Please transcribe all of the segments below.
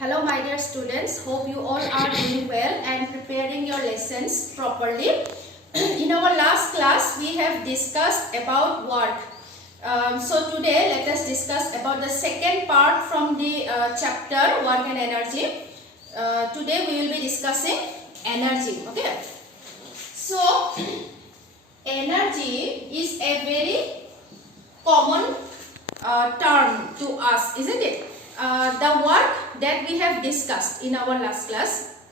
Hello my dear students, hope you all are doing well and preparing your lessons properly. In our last class we have discussed about work. So today let us discuss about the second part from the chapter work and energy. Today we will be discussing energy. Okay. So energy is a very common term to us, isn't it? The work that we have discussed in our last class.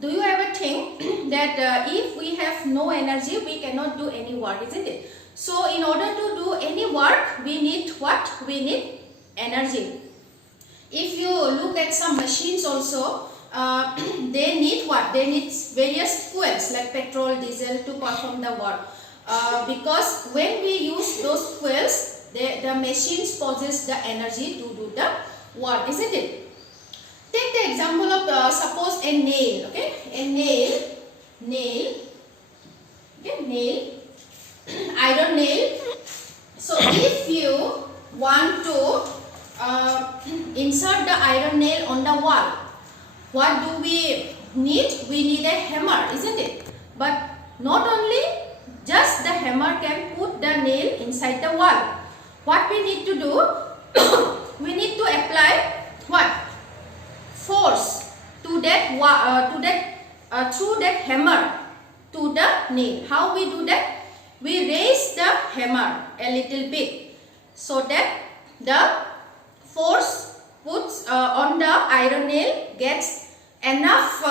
Do you ever think that if we have no energy, we cannot do any work, isn't it? So in order to do any work, we need what? We need energy. If you look at some machines also, they need what? They need various fuels like petrol, diesel to perform the work. Because when we use those fuels, the machines possess the energy to do the work, isn't it? Take the example of suppose a nail, okay? A nail, okay? Nail, iron nail. So if you want to insert the iron nail on the wall, what do we need? We need a hammer, isn't it? But not only just the hammer can put the nail inside the wall. What we need to do? We need to apply what? Force to that through that hammer to the nail. How we do that? We raise the hammer a little bit so that the force puts on the iron nail gets enough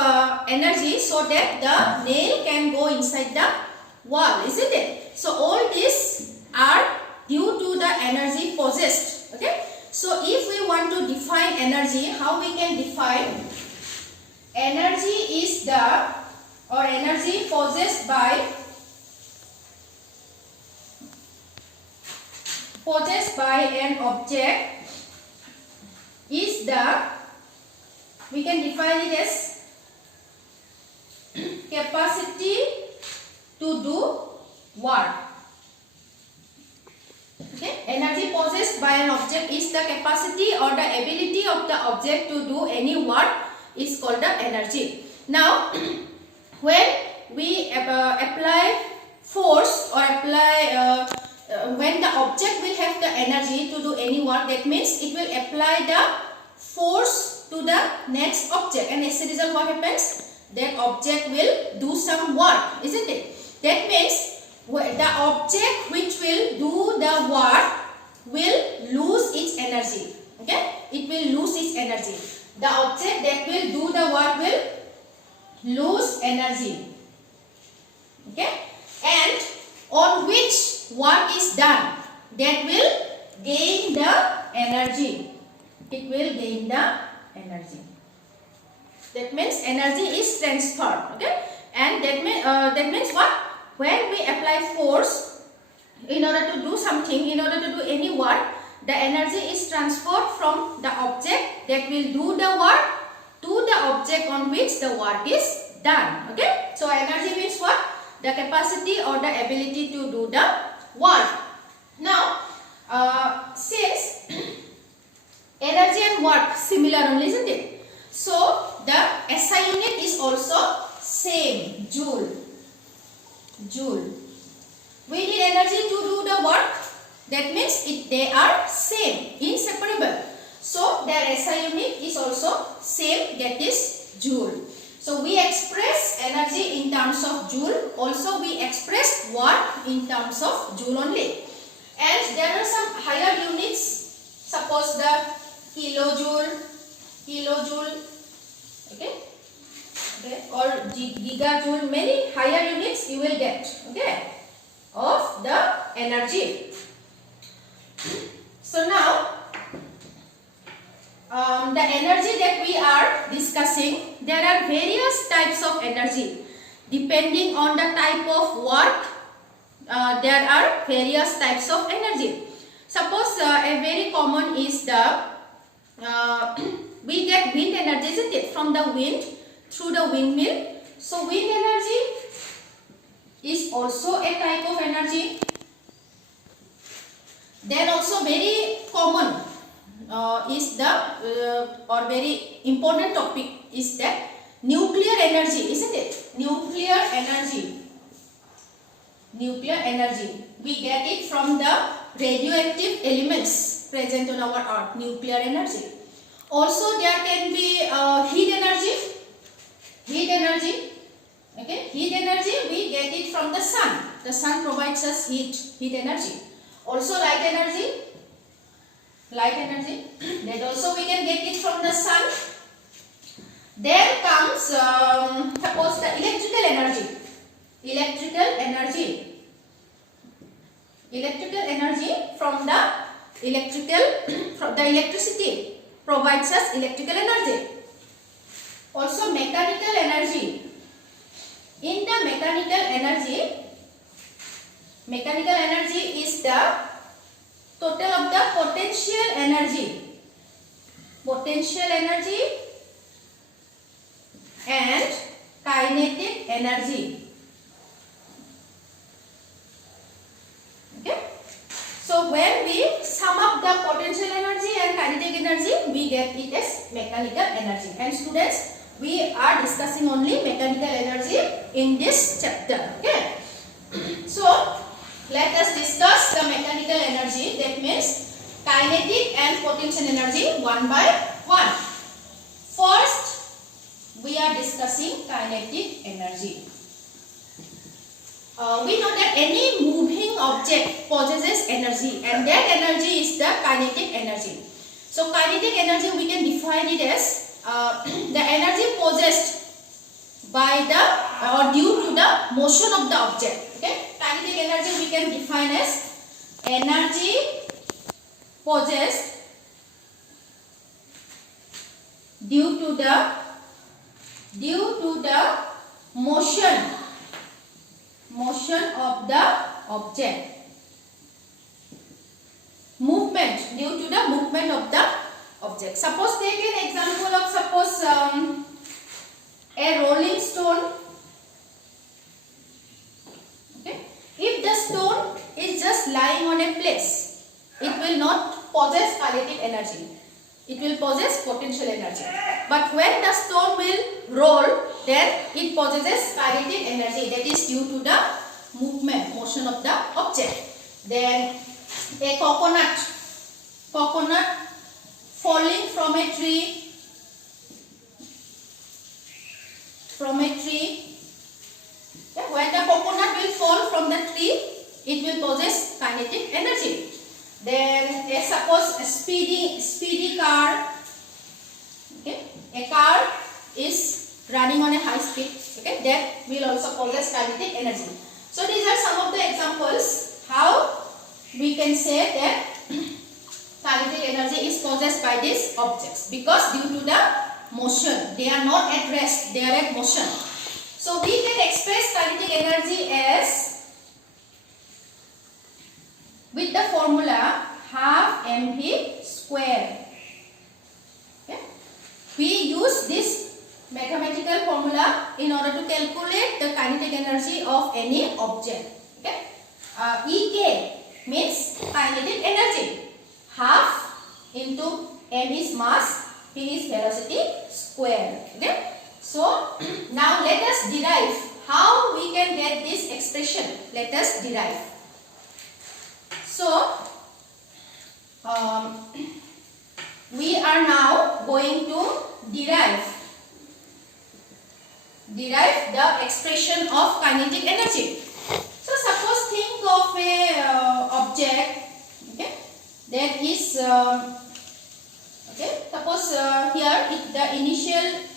energy so that the nail can go inside the wall, isn't it? So all these are due to the energy possessed. Okay. So if we want to define energy, how we can define? Energy is the energy possessed by an object is the, we can define it as capacity to do work. Okay. Energy possessed by an object is the capacity or the ability of the object to do any work is called the energy. Now, when we apply force or apply when the object will have the energy to do any work, that means it will apply the force to the next object, and as a result what happens? That object will do some work, isn't it? That means the object which will do the work will lose its energy. Okay, it will lose its energy. The object that will do the work will lose energy. Okay, and on which work is done, that will gain the energy. It will gain the energy. That means energy is transferred. Okay, and that means what? When we apply force in order to do something, in order to do any work, the energy is transferred from the object that will do the work to the object on which the work is done. Okay, so energy means what? The capacity or the ability to do the work. Now, since energy and work similar only, isn't it? So the SI unit is also same, joule. Joule. We need energy to do the work. That means they are same, inseparable. So their SI unit is also same, that is joule. So we express energy in terms of joule. Also we express work in terms of joule only. And there are some higher units. Suppose the kilojoule, okay, or gigajoule. Many higher units you will get. Okay, of the energy. So now the energy that we are discussing, there are various types of energy. Depending on the type of work, there are various types of energy. Suppose a very common is the we get wind energy, isn't it? From the wind through the windmill. So wind energy is also a type of energy. Then also very common is the or very important topic is that nuclear energy, isn't it? Nuclear energy. Nuclear energy. We get it from the radioactive elements present on our earth. Nuclear energy. Also there can be heat energy. Heat energy. Okay, heat energy we get it from the sun. The sun provides us heat energy. Also light energy. Light energy. That also we can get it from the sun. Then comes suppose the electrical energy. Electrical energy. Electrical energy from the electricity provides us electrical energy. Also mechanical energy. In the mechanical energy is the total of the potential energy. Potential energy and kinetic energy. Okay. So when we sum up the potential energy and kinetic energy, we get it as mechanical energy. And students, we are discussing only mechanical energy in this chapter. Okay. So let us discuss the mechanical energy. That means kinetic and potential energy one by one. First, we are discussing kinetic energy. We know that any moving object possesses energy, and that energy is the kinetic energy. So kinetic energy we can define it as the energy possessed by the or due to the motion of the object. Okay, kinetic energy we can define as energy possessed due to the motion of the object. Movement, due to the movement of the object. Suppose take an example of a rolling stone. Okay. If the stone is just lying on a place, it will not possess kinetic energy. It will possess potential energy. But when the stone will roll, then it possesses kinetic energy. That is due to the motion of the object. Then a coconut falling from a tree. Yeah, when the coconut will fall from the tree, it will possess kinetic energy. Then suppose a speedy car. Okay, a car is running on a high speed. Okay, that will also possess kinetic energy. So these are some of the examples how we can say that kinetic energy is possessed by these objects, because due to the motion, they are not at rest, they are at motion. So we can express kinetic energy as with the formula half mv square. Okay. We use this mathematical formula in order to calculate the kinetic energy of any object. Okay. Ek means kinetic energy. Half into m is mass, v is velocity square. Okay. So now let us derive how we can get this expression. Let us derive. So we are now going to derive the expression of kinetic energy. So suppose think of a object, okay, that is okay. Suppose here the initial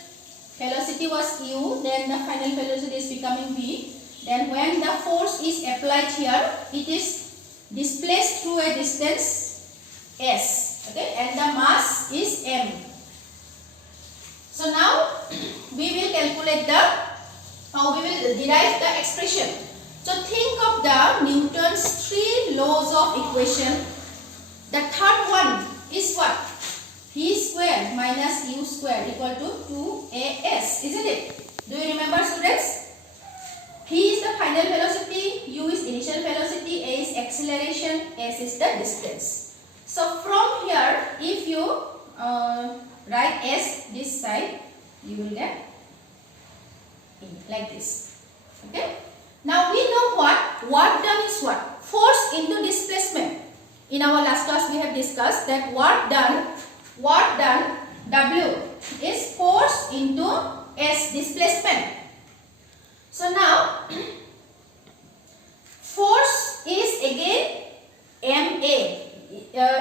velocity was u, then the final velocity is becoming v. Then when the force is applied here, it is displaced through a distance s, okay, and the mass is m. So now we will calculate we will derive the expression. So think of the Newton's 3 laws of equation. The third one is what? V square minus u square equal to 2as, isn't it? Do you remember, students? V is the final velocity, u is initial velocity, a is acceleration, s is the distance. So from here, if you write S this side, you will get E like this. Okay. Now we know what work done is what? Force into displacement. In our last class we have discussed that work done W is force into S displacement. So now force is again MA,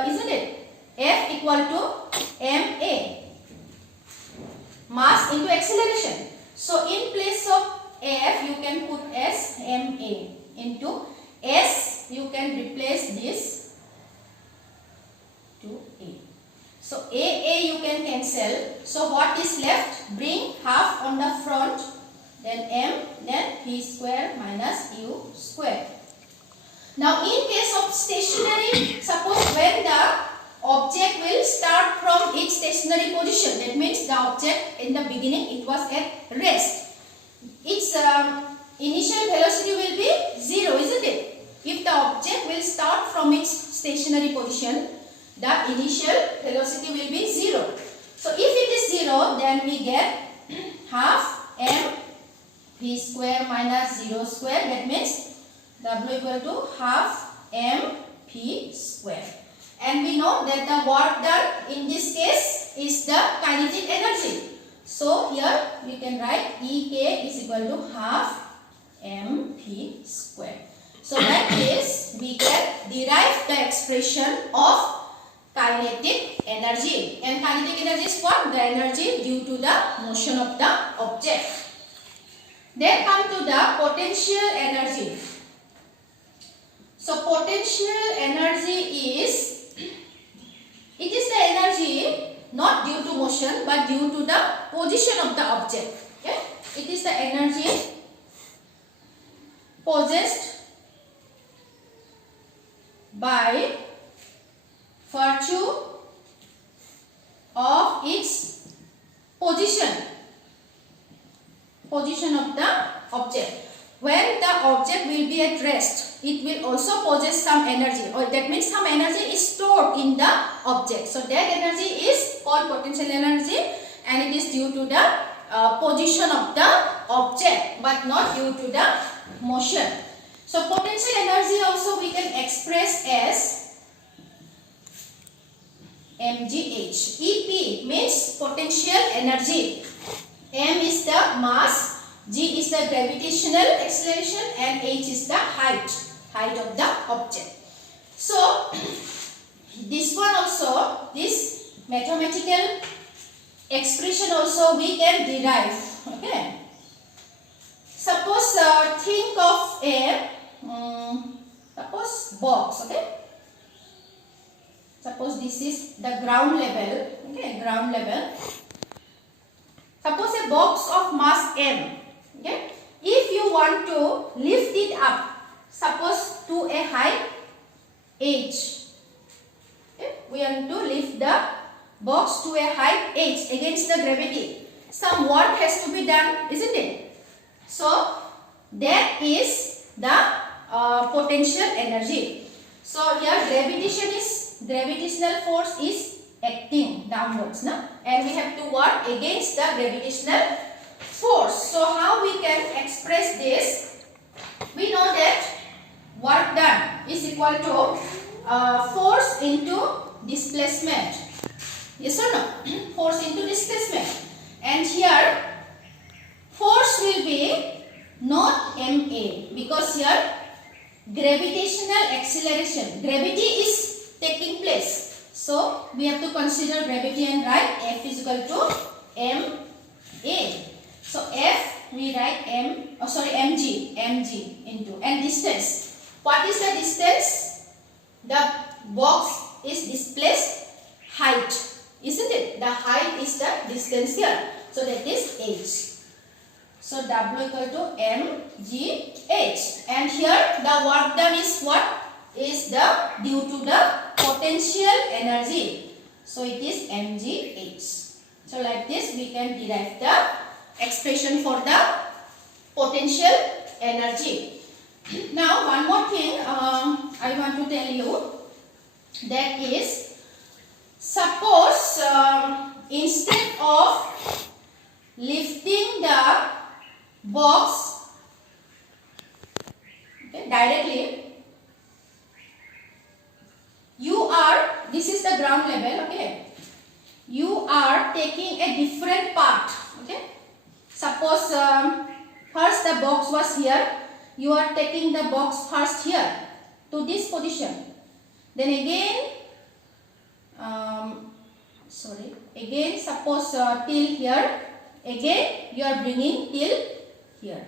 isn't it? F equal to MA, mass into acceleration. So in place of F you can put S, MA into S, you can replace this to A. So A you can cancel. So what is left? Bring half on the front, then M, then V square minus U square. Now in case of stationary, suppose when the object will start from its stationary position, that means the object in the beginning it was at rest. Its initial velocity will be 0, isn't it? If the object will start from its stationary position, the initial velocity will be 0. So if it is 0, then we get half M V square minus 0 square. That means W equal to half M V square. And we know that the work done in this case is the kinetic energy. So here we can write EK is equal to half mv square. So like this we can derive the expression of kinetic energy. And kinetic energy is what? The energy due to the motion of the object. Then come to the potential energy. So potential energy is, it is the energy not due to motion but due to the position of the object. Okay? It is the energy possessed by virtue of its position of the object. When the object will be at rest, it will also possess some energy, or that means some energy is stored in the object. So that energy is called potential energy, and it is due to the position of the object but not due to the motion. So potential energy also we can express as mgh. EP means potential energy. M is the mass, G is the gravitational acceleration, and H is the height of the object. So this one also, this mathematical expression also we can derive. Okay. Suppose think of a suppose box. Okay. Suppose this is the ground level. Okay, ground level. Suppose a box of mass m. Okay. If you want to lift it up, suppose to a height h. Okay. We want to lift the box to a height h against the gravity. Some work has to be done, isn't it? So that is the potential energy. So here gravitational force is acting downwards, no? And we have to work against the gravitational force. So how we can express this? We know that work done is equal to force into displacement. Yes or no? Force into displacement. And here force will be not ma, because here gravitational acceleration, gravity is taking place. So we have to consider gravity and write F is equal to ma. So F we write mg into, and distance. What is the distance? The box is displaced height, isn't it? The height is the distance here. So that is h. So W equal to mgh. And here the work done is what? Is the due to the potential energy. So it is mgh. So like this we can derive the expression for the potential energy. Now one more thing I want to tell you. That is, suppose instead of lifting the box, okay, directly, this is the ground level, okay, you are taking a different path, okay. Suppose first the box was here, you are taking the box first here to this position, then again again suppose till here, again you are bringing till here.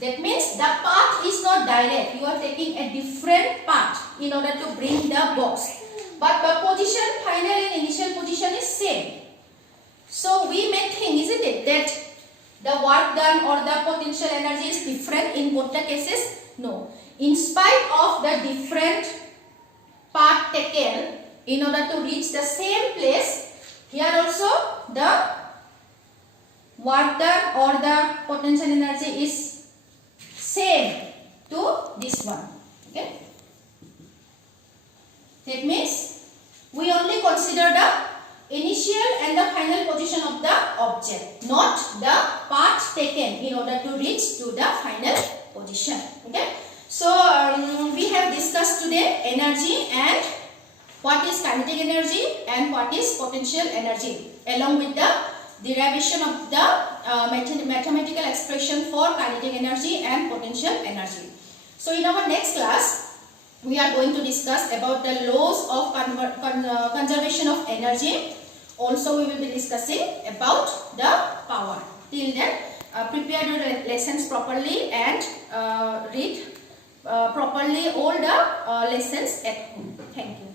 That means the path is not direct, you are taking a different path in order to bring the box, but the position, final and initial position is same. So we may think, isn't it, that the work done or the potential energy is different in both the cases? No. In spite of the different path taken in order to reach the same place, here also the work done or the potential energy is same to this one. Okay. That means we only consider the initial and the final position of the object, not the path taken in order to reach to the final position. Okay. So we have discussed today energy and what is kinetic energy and what is potential energy, along with the derivation of the mathematical expression for kinetic energy and potential energy. So in our next class, we are going to discuss about the laws of conservation of energy. Also, we will be discussing about the power. Till then, prepare your lessons properly and read properly all the lessons at home. Thank you.